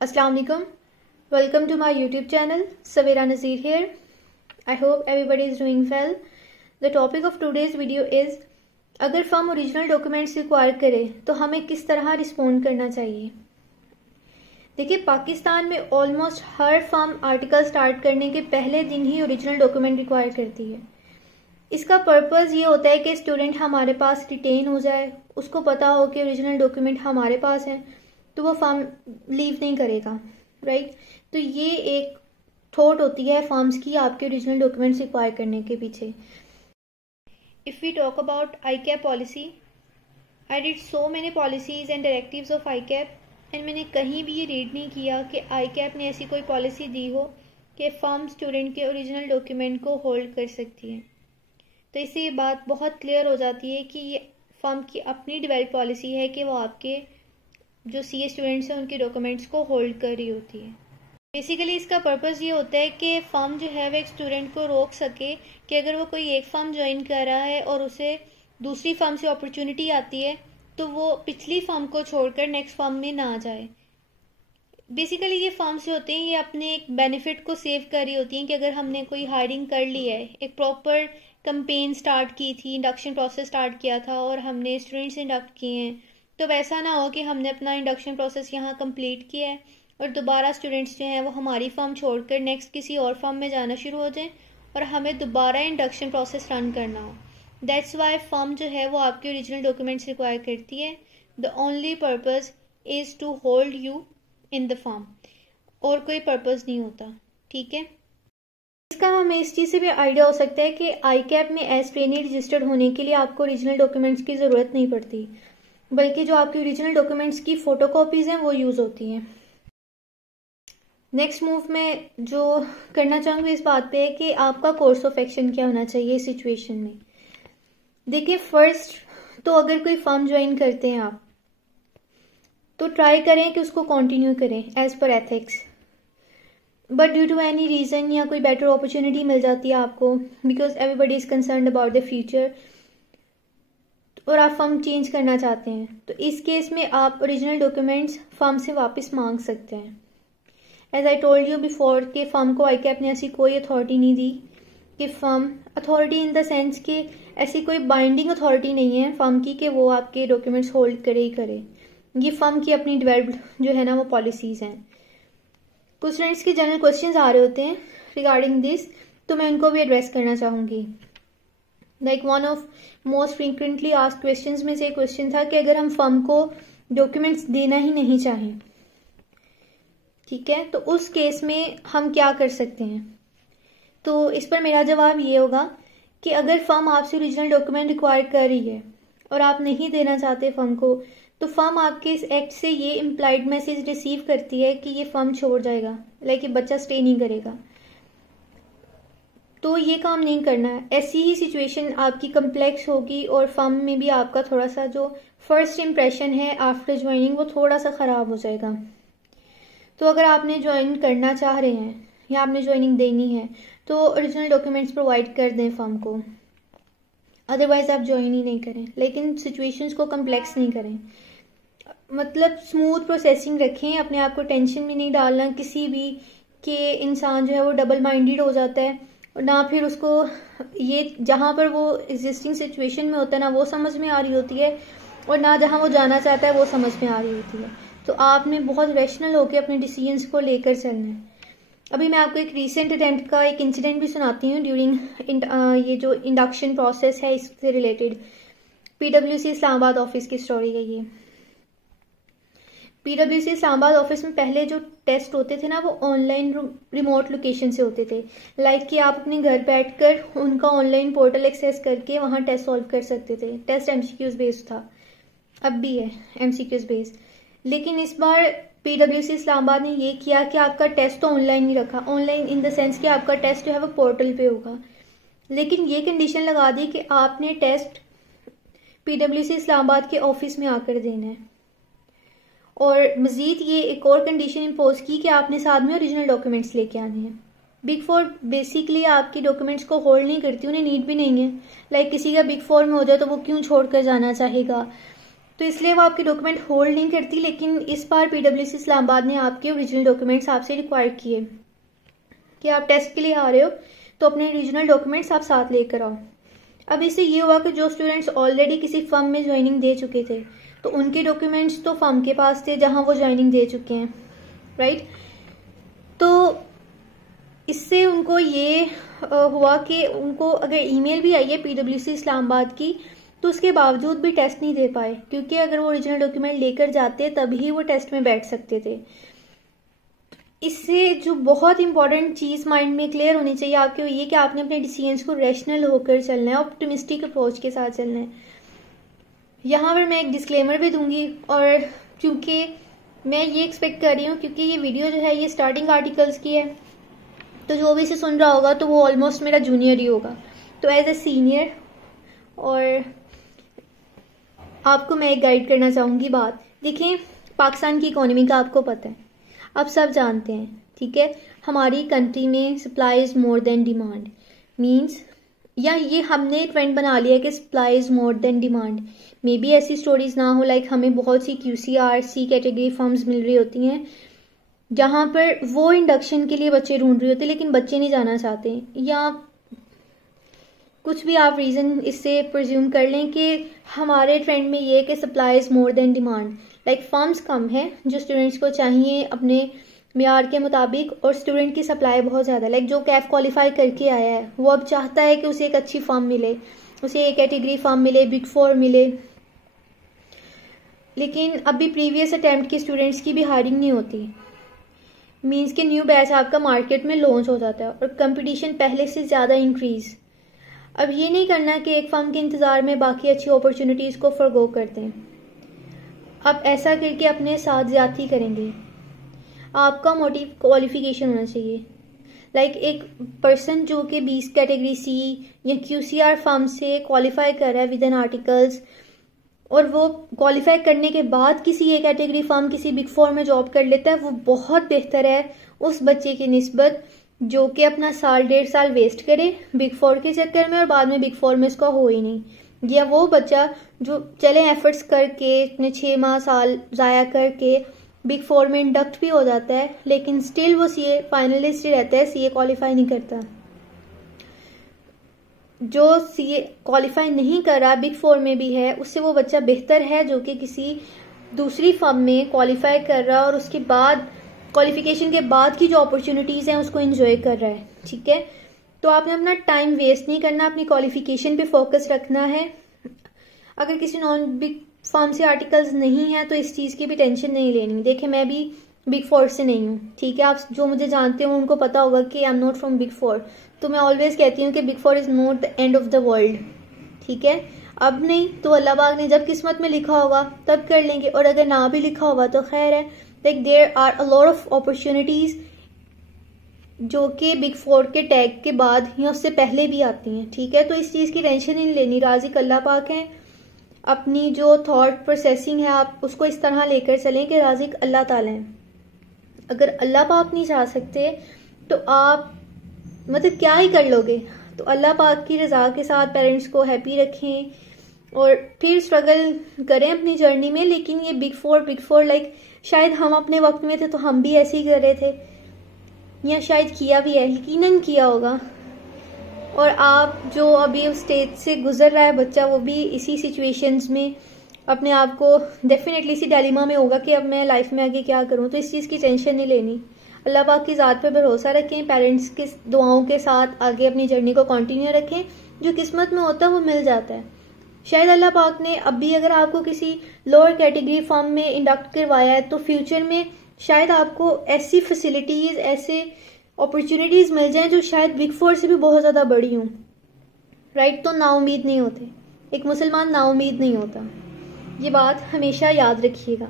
Assalamu alaikum. Welcome to my YouTube channel. Saveera Nazir here. I hope everybody is doing well. The topic of today's video is अगर firm original documents require करे तो हमें किस तरह respond करना चाहिए। देखिए, पाकिस्तान में ऑलमोस्ट हर फर्म आर्टिकल स्टार्ट करने के पहले दिन ही ओरिजिनल डॉक्यूमेंट रिक्वायर करती है। इसका पर्पज़ ये होता है कि स्टूडेंट हमारे पास रिटेन हो जाए, उसको पता हो कि ओरिजिनल डॉक्यूमेंट हमारे पास है तो वो फर्म लीव नहीं करेगा, राइट। तो ये एक थॉट होती है फर्म्स की आपके ओरिजिनल डॉक्यूमेंट्स रिक्वायर करने के पीछे। If we talk about ICAP policy, I read so many policies and directives of ICAP and मैंने कहीं भी ये रीड नहीं किया कि ICAP ने ऐसी कोई पॉलिसी दी हो कि फर्म स्टूडेंट के ओरिजिनल डॉक्यूमेंट को होल्ड कर सकती है। तो इससे ये बात बहुत क्लियर हो जाती है कि ये फर्म की अपनी डेवलप पॉलिसी है कि वो आपके जो CA स्टूडेंट्स हैं उनके डॉक्यूमेंट्स को होल्ड कर रही होती है। बेसिकली इसका पर्पज़ ये होता है कि फर्म जो है वो एक स्टूडेंट को रोक सके कि अगर वो कोई एक फर्म ज्वाइन कर रहा है और उसे दूसरी फर्म से अपॉर्चुनिटी आती है तो वो पिछली फर्म को छोड़कर नेक्स्ट फर्म में ना जाए। बेसिकली ये फर्म से होते हैं, ये अपने एक बेनिफिट को सेव कर रही होती हैं कि अगर हमने कोई हायरिंग कर ली है, एक प्रॉपर कैंपेन स्टार्ट की थी, इंडक्शन प्रोसेस स्टार्ट किया था और हमने स्टूडेंट्स इंडक्ट किए हैं, तो वैसा ना हो कि हमने अपना इंडक्शन प्रोसेस यहाँ कंप्लीट किया है और दोबारा स्टूडेंट्स जो हैं वो हमारी फर्म छोड़कर नेक्स्ट किसी और फर्म में जाना शुरू हो जाएं और हमें दोबारा इंडक्शन प्रोसेस रन करना हो। दैट्स वाई फर्म जो है वो आपके ओरिजिनल डॉक्यूमेंट्स रिक्वायर करती है। The only purpose is to hold you in the firm, और कोई पर्पज़ नहीं होता, ठीक है। इसका हमें इस चीज़ से भी आइडिया हो सकता है कि ICAP में एज ट्रेनी रजिस्टर्ड होने के लिए आपको ओरिजिनल डॉक्यूमेंट्स की ज़रूरत नहीं पड़ती, बल्कि जो आपकी ओरिजिनल डॉक्यूमेंट्स की फ़ोटोकॉपीज़ हैं वो यूज़ होती हैं। नेक्स्ट मूव में जो करना चाहूँगी इस बात पे है कि आपका कोर्स ऑफ एक्शन क्या होना चाहिए इस सिचुएशन में। देखिए, फर्स्ट तो अगर कोई फर्म ज्वाइन करते हैं आप, तो ट्राई करें कि उसको कंटिन्यू करें as per ethics. But due to any reason या कोई बेटर अपॉर्चुनिटी मिल जाती है आपको, because everybody is concerned about the future, और आप फर्म चेंज करना चाहते हैं, तो इस केस में आप ओरिजिनल डॉक्यूमेंट्स फर्म से वापस मांग सकते हैं। As I told you before कि फर्म को ICAP ने ऐसी कोई अथॉरिटी नहीं दी कि firm authority in the sense कि ऐसी कोई बाइंडिंग अथॉरिटी नहीं है फर्म की कि वो आपके डॉक्यूमेंट्स होल्ड करे ही करे। ये फर्म की अपनी डेवलप्ड जो है ना वो पॉलिसीज़ हैं। कुछ स्टूडेंट्स के जनरल क्वेश्चंस आ रहे होते हैं रिगार्डिंग दिस, तो मैं उनको भी एड्रेस करना चाहूँगी। Like one of most frequently asked questions में से एक क्वेश्चन था कि अगर हम फर्म को डॉक्यूमेंट्स देना ही नहीं चाहें, ठीक है, तो उस केस में हम क्या कर सकते हैं। तो इस पर मेरा जवाब ये होगा कि अगर फर्म आपसे ओरिजिनल डॉक्यूमेंट रिक्वायर कर रही है और आप नहीं देना चाहते फर्म को, तो फर्म आपके इस एक्ट से ये इम्प्लाइड मैसेज रिसीव करती है कि ये फर्म छोड़ जाएगा, लाइक ये बच्चा स्टे नहीं करेगा। तो ये काम नहीं करना है। ऐसी ही सिचुएशन आपकी कम्प्लेक्स होगी और फर्म में भी आपका थोड़ा सा जो फर्स्ट इम्प्रेशन है आफ्टर ज्वाइनिंग वो थोड़ा सा ख़राब हो जाएगा। तो अगर आपने ज्वाइन करना चाह रहे हैं या आपने ज्वाइनिंग देनी है तो ओरिजिनल डॉक्यूमेंट्स प्रोवाइड कर दें फर्म को, अदरवाइज़ आप ज्वाइन ही नहीं करें। लेकिन सिचुएशंस को कम्प्लेक्स नहीं करें, मतलब स्मूथ प्रोसेसिंग रखें, अपने आप को टेंशन में नहीं डालना किसी भी कि इंसान जो है वो डबल माइंडेड हो जाता है और ना फिर उसको ये जहाँ पर वो एग्जिस्टिंग सिचुएशन में होता है ना वो समझ में आ रही होती है और ना जहाँ वो जाना चाहता है वो समझ में आ रही होती है। तो आपने बहुत रैशनल होकर अपने डिसीजंस को लेकर चलना है। अभी मैं आपको एक रीसेंट अटेम्प्ट का एक इंसिडेंट भी सुनाती हूँ ड्यूरिंग ये जो इंडक्शन प्रोसेस है इससे रिलेटेड। PwC इस्लामाबाद ऑफिस की स्टोरी है ये। PwC इस्लामाबाद ऑफिस में पहले जो टेस्ट होते थे ना वो ऑनलाइन रिमोट लोकेशन से होते थे, लाइक कि आप अपने घर बैठकर उनका ऑनलाइन पोर्टल एक्सेस करके वहाँ टेस्ट सॉल्व कर सकते थे। टेस्ट MCQs बेस्ड था, अब भी है MCQs बेस्ड। लेकिन इस बार PwC इस्लामाबाद ने ये किया कि आपका टेस्ट तो ऑनलाइन नहीं रखा, ऑनलाइन इन द सेंस कि आपका टेस्ट जो है वो पोर्टल पे होगा, लेकिन ये कंडीशन लगा दी कि आपने टेस्ट PwC इस्लामाबाद के ऑफिस में आकर देना है। और मज़ीद ये एक और कंडीशन इम्पोज की कि आपने साथ में ओरिजिनल डॉक्यूमेंट्स लेके आने हैं। बिग फोर बेसिकली आपकी डॉक्यूमेंट्स को होल्ड नहीं करती, उन्हें नीड भी नहीं है। लाइक किसी का बिग फोर में हो जाए तो वो क्यों छोड़ कर जाना चाहेगा, तो इसलिए वो आपके डॉक्यूमेंट होल्ड नहीं करती। लेकिन इस बार PwC इस्लामाबाद ने आपके ओरिजिनल डॉक्यूमेंट्स आपसे रिक्वायर किए कि आप टेस्ट के लिए आ रहे हो तो अपने ओरिजिनल डॉक्यूमेंट्स आप साथ लेकर आओ। अब इससे ये हुआ कि जो स्टूडेंट्स ऑलरेडी किसी फर्म में ज्वाइनिंग दे चुके थे तो उनके डॉक्यूमेंट्स तो फर्म के पास थे जहां वो ज्वाइनिंग दे चुके हैं, राइट। तो इससे उनको ये हुआ कि उनको अगर ईमेल भी आई है PwC इस्लामाबाद की तो उसके बावजूद भी टेस्ट नहीं दे पाए, क्योंकि अगर वो ओरिजिनल डॉक्यूमेंट लेकर जाते तभी वो टेस्ट में बैठ सकते थे। इससे जो बहुत इंपॉर्टेंट चीज़ माइंड में क्लियर होनी चाहिए आपके, वो ये कि आपने अपने डिसीजंस को रैशनल होकर चलना है, ऑप्टिमिस्टिक अप्रोच के साथ चलना है। यहाँ पर मैं एक डिस्क्लेमर भी दूंगी, और क्योंकि मैं ये एक्सपेक्ट कर रही हूँ, क्योंकि ये वीडियो जो है ये स्टार्टिंग आर्टिकल्स की है, तो जो भी इसे सुन रहा होगा तो वो ऑलमोस्ट मेरा जूनियर ही होगा। तो एज ए सीनियर और आपको मैं एक गाइड करना चाहूँगी बात। देखिए, पाकिस्तान की इकोनॉमी का आपको पता है, आप सब जानते हैं, ठीक है। हमारी कंट्री में supply is more than demand means, या ये हमने ट्रेंड बना लिया कि supply is more than demand. May be ऐसी स्टोरीज ना हो, लाइक हमें बहुत सी QCR C कैटेगरी फर्म्स मिल रही होती हैं जहाँ पर वो इंडक्शन के लिए बच्चे ढूंढ रहे होते लेकिन बच्चे नहीं जाना चाहते, या कुछ भी आप रीज़न इससे प्रिज्यूम कर लें कि हमारे ट्रेंड में ये कि supply is more than demand. Like firms कम है जो स्टूडेंट्स को चाहिए अपने मेयार के मुताबिक, और स्टूडेंट की सप्लाई बहुत ज़्यादा। लाइक जो कैफ क्वालिफाई करके आया है वो अब चाहता है कि उसे एक अच्छी फर्म मिले, उसे एक कैटेगरी फर्म मिले, बिग 4 मिले, लेकिन अभी प्रीवियस अटेम्प्ट के स्टूडेंट्स की भी हायरिंग नहीं होती। मीन्स के न्यू बैच आपका मार्केट में लॉन्च हो जाता है और कंपटीशन पहले से ज़्यादा इंक्रीज। अब ये नहीं करना कि एक फर्म के इंतज़ार में बाकी अच्छी अपॉर्चुनिटीज़ को फॉरगो करते हैं। आप ऐसा करके अपने साथ ज्यादती करेंगे। आपका मोटिव क्वालिफिकेशन होना चाहिए। लाइक एक पर्सन जो कि 20 कैटेगरी C या QCR फर्म से क्वालिफाई कर रहा है विद इन आर्टिकल्स, और वो क्वालिफाई करने के बाद किसी एक कैटेगरी फर्म किसी बिग 4 में जॉब कर लेता है, वो बहुत बेहतर है उस बच्चे की निस्बत जो कि अपना साल 1.5 साल वेस्ट करे बिग 4 के चक्कर में और बाद में बिग 4 में इसका हो ही नहीं। या वो बच्चा जो चले एफर्ट्स करके अपने 6 माह साल ज़ाया करके बिग 4 में इंडक्ट भी हो जाता है, लेकिन स्टिल वो CA फाइनलिस्ट ही रहता है, CA क्वालिफाई नहीं करता। जो CA क्वालिफाई नहीं कर रहा बिग 4 में भी है, उससे वो बच्चा बेहतर है जो कि किसी दूसरी फर्म में क्वालिफाई कर रहा है और उसके बाद क्वालिफिकेशन के बाद की जो अपॉर्चुनिटीज़ हैं उसको एंजॉय कर रहा है, ठीक है। तो आपने अपना टाइम वेस्ट नहीं करना, अपनी क्वालिफिकेशन पे फोकस रखना है। अगर किसी नॉन बिग फर्म से आर्टिकल्स नहीं है तो इस चीज़ की भी टेंशन नहीं लेनी। देखिए, मैं भी बिग 4 से नहीं हूँ, ठीक है। आप जो मुझे जानते हो उनको पता होगा कि I am not from big 4। तो मैं ऑलवेज कहती हूँ कि big 4 is not the end of the world, ठीक है। अब नहीं तो अल्लाह पाक ने जब किस्मत में लिखा होगा तब कर लेंगे, और अगर ना भी लिखा होगा तो खैर है। Like there are a lot of opportunities जो कि बिग 4 के टैग के बाद या उससे पहले भी आती हैं, ठीक है। तो इस चीज़ की टेंशन नहीं लेनी, राज़िक अल्लाह पाक हैं। अपनी जो थॉट प्रोसेसिंग है आप उसको इस तरह लेकर चलें कि राज़िक अल्लाह ताला हैं। अगर अल्लाह पाक नहीं चाह सकते तो आप मतलब क्या ही कर लोगे। तो अल्लाह पाक की रज़ा के साथ पेरेंट्स को हैप्पी रखें और फिर स्ट्रगल करें अपनी जर्नी में। लेकिन ये बिग 4 लाइक शायद हम अपने वक्त में थे तो हम भी ऐसे ही कर रहे थे, या शायद किया भी है, यकीनन किया होगा। और आप जो अभी उस स्टेज से गुजर रहा है बच्चा, वो भी इसी सिचुएशंस में अपने आप को डेफिनेटली इसी डायलेमा में होगा कि अब मैं लाइफ में आगे क्या करूं। तो इस चीज़ की टेंशन नहीं लेनी, अल्लाह पाक की ज़ात पे भरोसा रखें, पेरेंट्स की दुआओं के साथ आगे अपनी जर्नी को कंटिन्यू रखें। जो किस्मत में होता है वो मिल जाता है। शायद अल्लाह पाक ने अभी अगर आपको किसी लोअर कैटेगरी फर्म में इंडक्ट करवाया है तो फ्यूचर में शायद आपको ऐसी फैसिलिटीज़, ऐसे अपॉर्चुनिटीज़ मिल जाएं जो शायद बिग 4 से भी बहुत ज़्यादा बड़ी हों, राइट। तो नाउमीद नहीं होते, एक मुसलमान नाउमीद नहीं होता, ये बात हमेशा याद रखिएगा।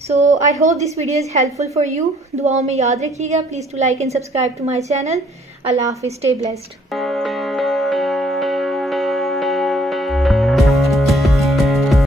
So I hope this video is helpful for you. दुआओं में याद रखिएगा। Please to like and subscribe to my channel. अल्लाह हाफिज़, स्टे ब्लेस्ड।